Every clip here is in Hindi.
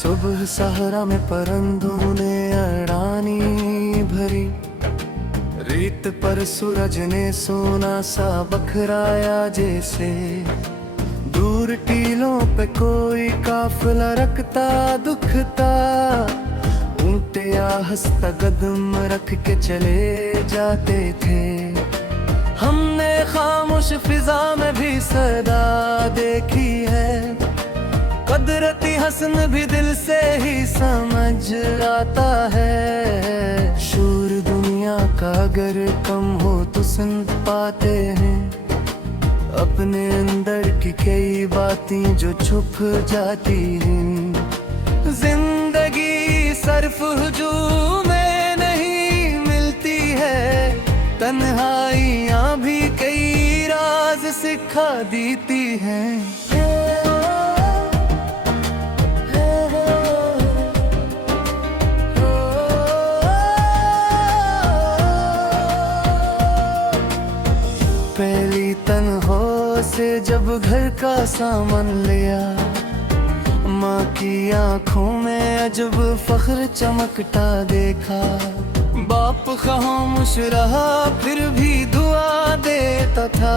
सुबह सहरा में परंदों ने अड़ानी भरी, रीत पर सूरज ने सोना सा बखराया जैसे। दूर टीलों पे कोई काफिला रखता दुखता, ऊंटे या हंसता कदम रख के चले जाते थे। हमने खामोश फिजा में भी सदा देखी है, कुदरती हसन भी दिल से ही समझ आता है। शोर दुनिया का अगर कम हो तो सुन पाते हैं अपने अंदर की कई बातें जो छुप जाती हैं। जिंदगी सिर्फ हुजूम में नहीं मिलती है, तन्हाइयाँ भी कई राज सिखा देती हैं। पहली तन्हाई से जब घर का सामान लिया, माँ की आंखों में अजब फख्र चमकता देखा। बाप खामोश रहा फिर भी दुआ देता था,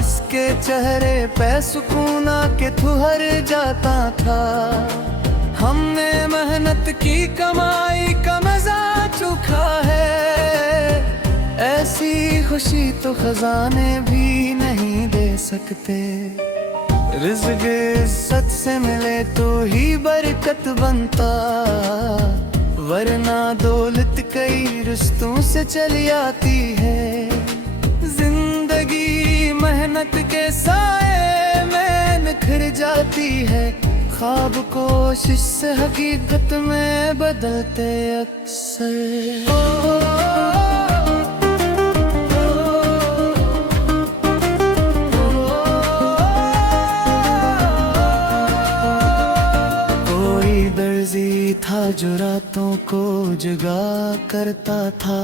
इसके चेहरे पे सुकून आके ठुहर जाता था। हमने मेहनत की कमाई का मजा चखा है, ऐसी खुशी तो खजाने भी नहीं दे सकते। रिज़्क़ इज़्ज़त से मिले तो ही बरकत बनता, वरना दौलत कई रिश्तों से चली आती है। जिंदगी मेहनत के साए में निखर जाती है, ख्वाब कोशिश से हकीकत में बदलते अक्सर। था जो रातों को जगा करता था,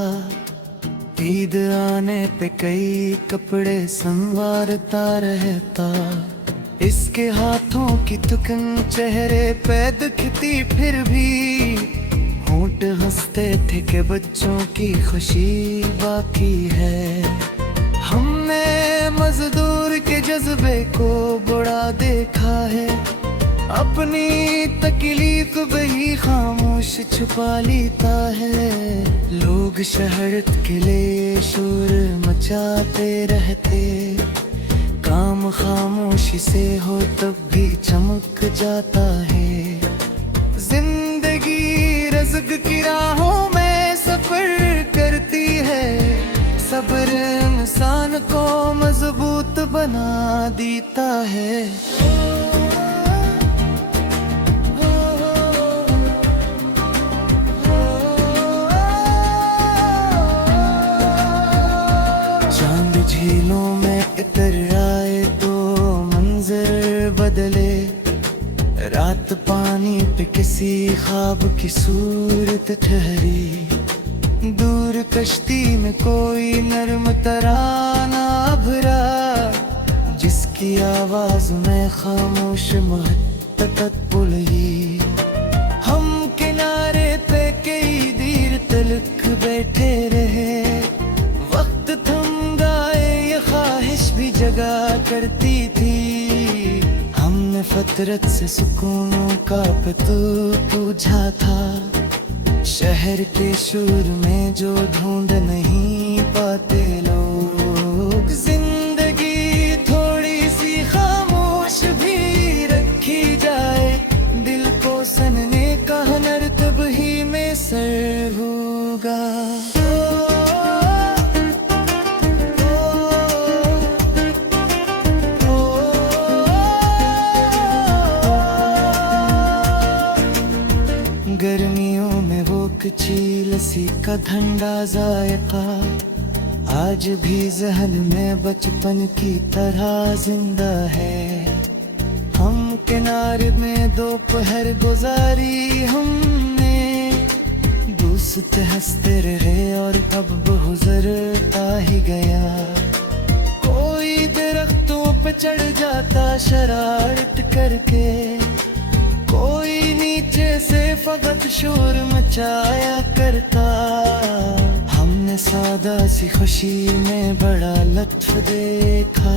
ईद आने पे कई कपड़े संवारता रहता। इसके हाथों की थकन चेहरे पे दिखती फिर भी, होंठ हंसते थे कि बच्चों की खुशी बाकी है। हमने मजदूर के जज्बे को बड़ा देखा है, अपनी तकलीफ वही खामोश छुपा लेता है। लोग शहरत के लिए शोर मचाते रहते, काम खामोशी से हो तब भी चमक जाता है। जिंदगी रिज़्क़ की राहों में सफर करती है, सब्र इंसान को मजबूत बना देता है। झीलों में इतर आए तो मंजर बदले, रात पानी पे किसी ख्वाब की सूरत ठहरी। दूर कश्ती में कोई नर्म तराना भरा, जिसकी आवाज में खामोश मोहब्बत बुलही। हम किनारे पे कई देर तलक बैठे रहे, भी जगा करती थी। हमने फतरत से सुकूनों का पतो पूछा था, शहर के शोर में जो ढूंढ नहीं पाते लोग। जिंदगी थोड़ी सी खामोश भी रखी जाए, दिल को सनने का हुनर तब ही में सर होगा। गर्मियों में वो कच्ची लस्सी का ठंडा जायका आज भी ज़हन में बचपन की तरह जिंदा है। हम किनारे में दोपहर गुजारी हमने, दोस्त हंसते रहे और अब गुजरता ही गया। कोई दरख्तों पे चढ़ जाता शरारत करके, कोई नीचे से फकत शोर मचाया करता। हमने सादा सी खुशी में बड़ा लत्फ देखा।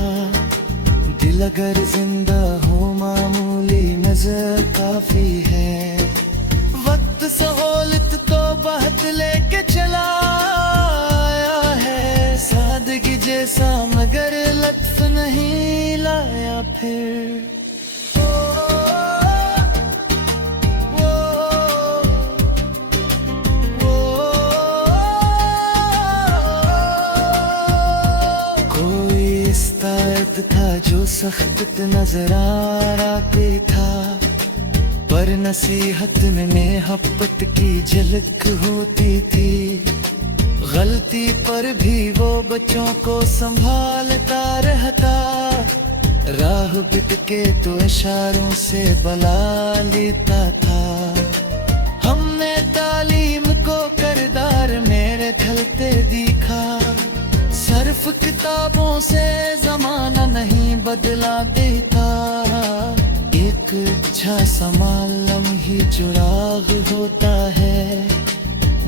दिल अगर जिंदा हो मामूली नजर काफी है। वक्त सहूलत तो बहुत लेके चला आया है। सादगी जैसा मगर लत्फ नहीं लाया फिर। था जो सख्त नजर आ रहा था, पर नसीहत में नेहब्बत की झलक होती थी। गलती पर भी वो बच्चों को संभालता रहता। राह बिटके तो इशारों से बुला लेता था। हमने तालीम को करदार मेरे ढलते दिखा। सिर्फ किताबों से जमाना नहीं बदला देता। एक अच्छा समालम ही चुराग होता है,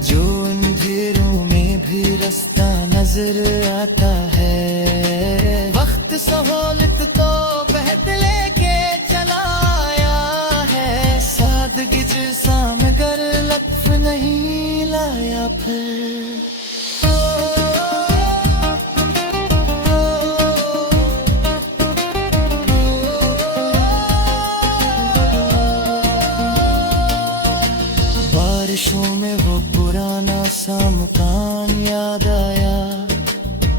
जो अंधेरों में भी रास्ता नजर आता है। वक्त सहूलत तो बहत लेके चला आया है। सादगी जैसा मगर लत्फ नहीं लाया फिर। बारिशों में वो पुराना सा मकान याद आया,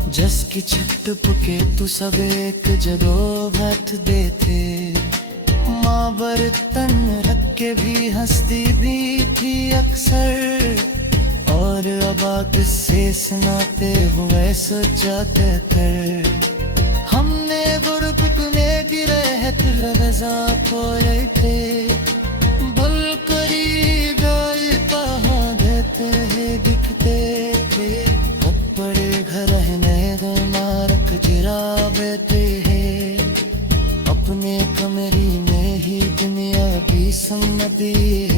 जिसकी छत पुके तू सब एक जगह बैठते थे। माँ बर्तन रख के भी हंसती भी थी अक्सर, और अबा किस्से सुनाते हुए सजाते कर। हमने गुरबत में गिरे है रजा खोए थे। दिखते थे बड़े घर रहने मारक जिराबते हैं। अपने कमरे में ही दुनिया भी संग दी है।